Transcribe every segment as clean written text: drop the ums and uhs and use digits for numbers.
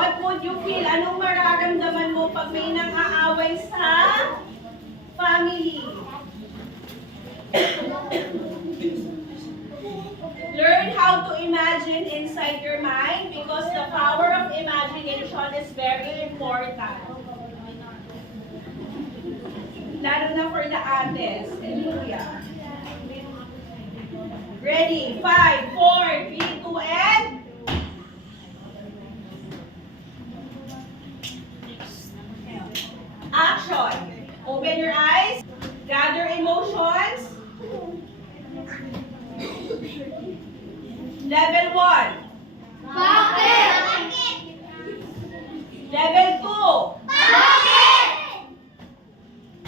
What would you feel? Anong mararamdaman mo pag may nang-aaway sa family? Learn how to imagine inside your mind because the power of imagination is very important. Lalo na for the ates. Hallelujah. Ready? 5, 4, 3, 2, and action. Open your eyes. Gather emotions. Level 1. Bakit? Level 2. Bakit?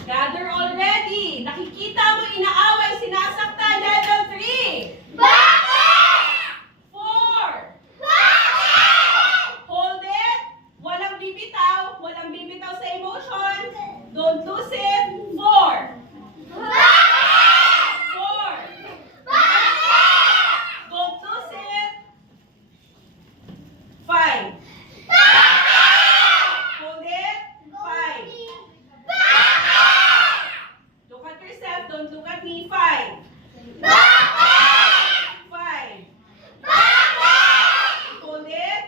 Gather already. Nakikita mo inaaway, sinasaktan. Level 3. Bakit? 4. Bakit? Hold it. Walang bibitaw. Walang bibitaw sa emotion. Don't lose it. 4. Bakit? 4. Bakit? Don't lose it. 5. Hold it. 5. Look at yourself. Don't look at me. 5. 5. Hold it.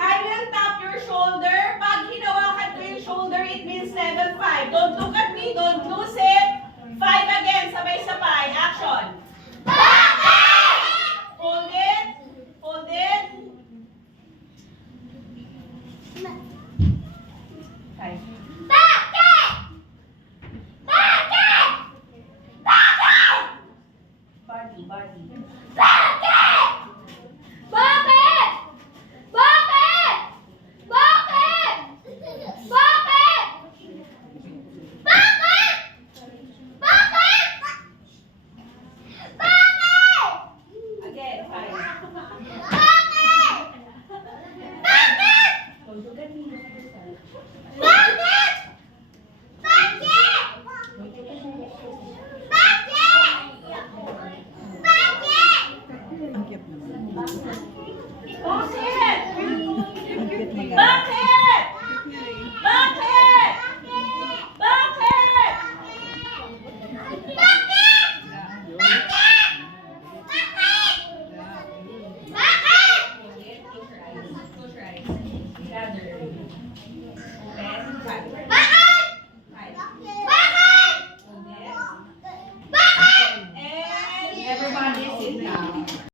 I will tap your shoulder. Pag hinawakan ko yung shoulder, it means level 5. Don't look at me. Don't lose it. 5 again. Sabay-sabay. Action.